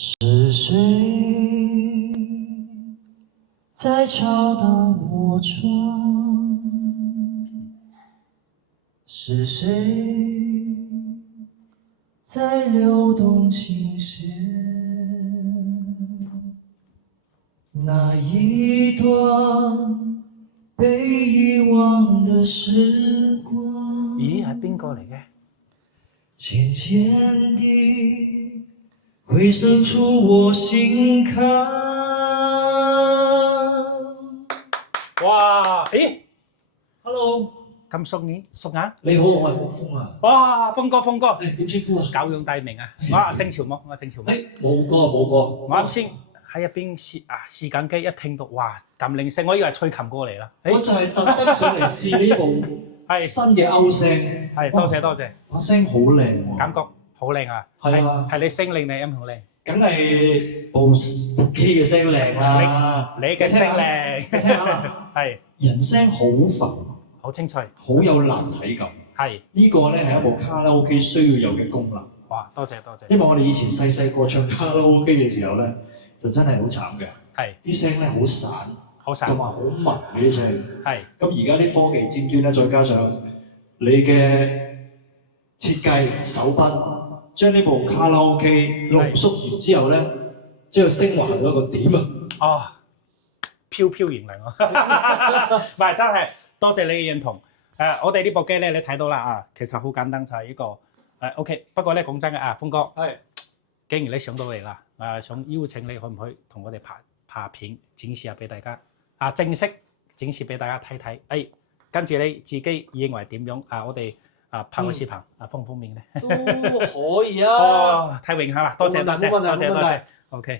是谁在敲打我窗？是谁在流动琴弦？那一段被遺忘的時光。咦，係邊個嚟嘅？淺淺地回滲出我心坎。哇！咦 Hello，咁熟眼？你好，我係國峰啊。哇！峰哥，點稱呼啊？久仰大名啊！我係鄭朝木，冇過。我啱先喺入邊試緊機，一聽到哇咁靚聲，我以為係吹琴過嚟啦。我就係特登上嚟試呢部新嘅歐聲。係多謝。把聲好靚喎，感覺好靚啊！係啊，係你聲靚，你音好靚。梗係部機嘅聲靚啦。你嘅聲靚，你聽下啦。係人聲好浮，好清脆，好有立體感。係呢個咧係一部卡拉 OK 需要有嘅功能。哇！多謝。因為我哋以前細個唱卡拉 OK 嘅時候咧，就真係好慘嘅。係啲聲咧好散，好散，同埋好密嘅啲聲。係咁而家啲科技尖端咧，再加上你嘅設計手筆，將呢部卡拉 OK 濃縮完之後咧，即係升華到一個點啊！哦，飄然嚟喎，唔係真係多謝你嘅認同。我哋呢部機咧，你睇到啦啊，其實好簡單，就係呢個OK。不過咧講真嘅啊，峰哥，既然你上到嚟啦，想邀請你可唔可以同我哋拍片展示下俾大家正式展示俾大家睇睇。跟住你自己認為點樣我哋拍個視頻方唔方便咧？都可以啊！哦，太榮幸啦，多謝，OK。